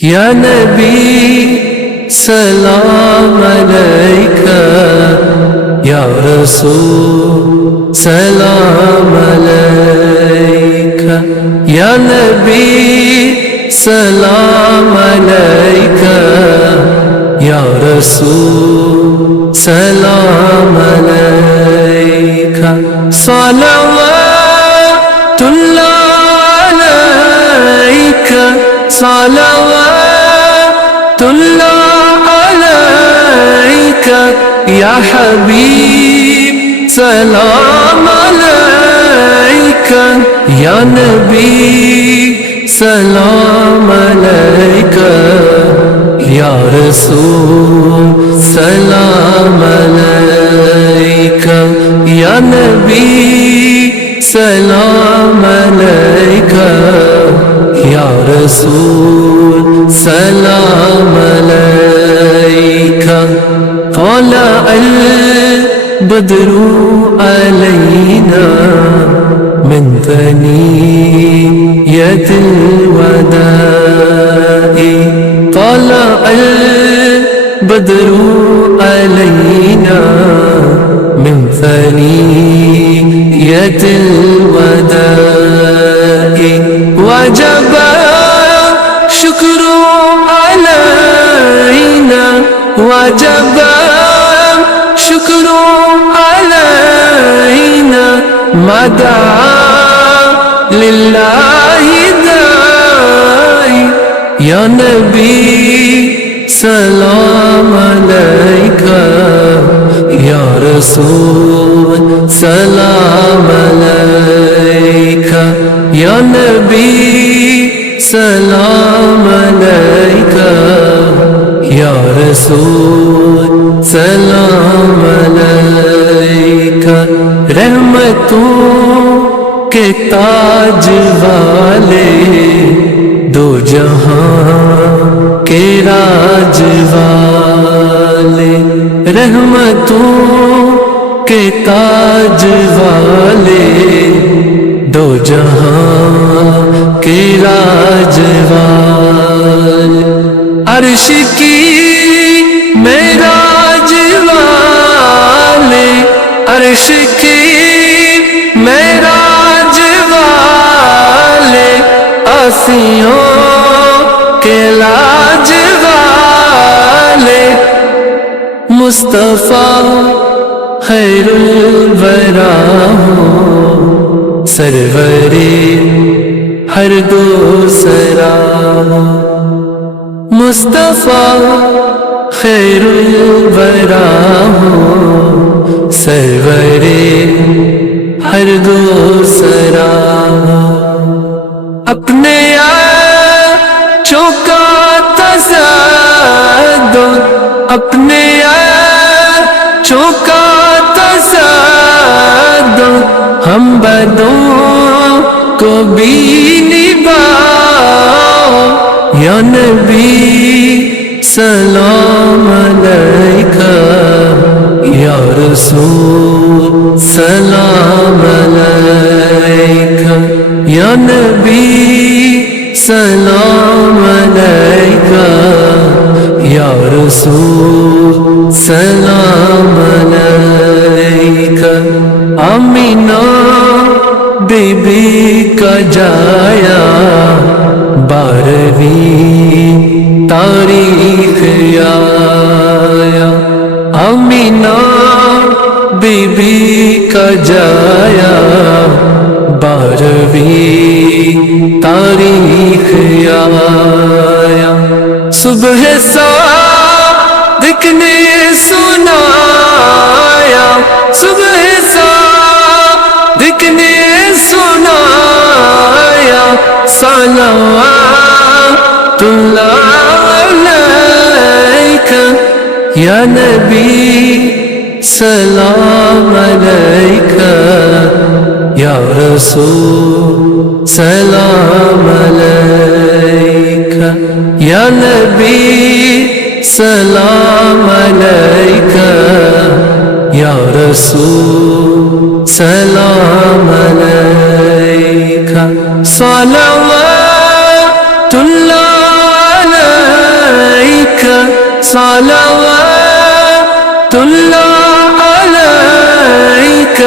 یا نبی سلام علیکہ، یا رسول سلام علیکہ، یا نبی سلام علیکہ، یا رسول سلام علیکہ، صلوات اللہ علیکہ، صلوات اللہ علیکہ، یا حبیب سلام علیکہ، یا نبی سلام علیکہ، یا رسول سلام علیکہ، یا نبی سلام علیکہ، یا رسول سلام علیکہ، طلع البدر علینا من ثنیۃ الوداع، طلع البدر علینا من ثنیۃ الوداع، وجب شکر علینا، وجب شکر علینا، ما دعا للہ داعی، یا نبی سلام علیکہ، یا رسول سلام علیکہ، یا نبی سلام علیکہ، یا رسول سلام علیکہ، رحمتوں کے تاج والے، دو جہاں کے راج والے، رحمتوں کے تاج والے، دو جہاں کے راج والے، عرش کی معراج والے، عرش کی معراج والے، آسیوں کے لاج والے، مصطفیٰ خیر الورا ہو، سرور ہر دو سرا، مصطفیٰ خیر الورا ہو، سرور ہر دو سرا، اپنے آنچوں کا تصدق، اپنے آنچوں کا تصدق، ہم بدوں کو بھی نبھاؤ، یا نبی سلام علیکہ، یا رسول سلام علیکہ، یا نبی سلام علیکہ، یا رسول سلام علیکہ، آمینہ بی بی کا جایا 12ویں تاریخ آیا، آمینہ بی بی کا جایا 12ویں تاریخ آیا، صبح صادق نے سنایا، صبح صادق نے سنایا، صلوات اللہ علیکہ، یا نبی سلام علیکہ، یا رسول سلام علیکہ، یا نبی سلام علیکہ، یا رسول سلام علیکہ، صلوات اللہ صلوات الله عليك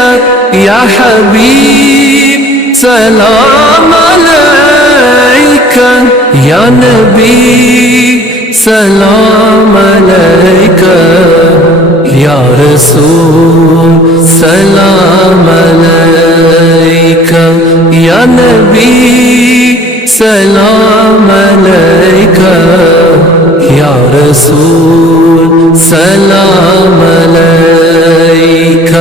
يا حبيب سلام عليك يا نبي سلام عليك يا رسول سلام عليك يا نبي سلام عليك يا رسول سلام عليك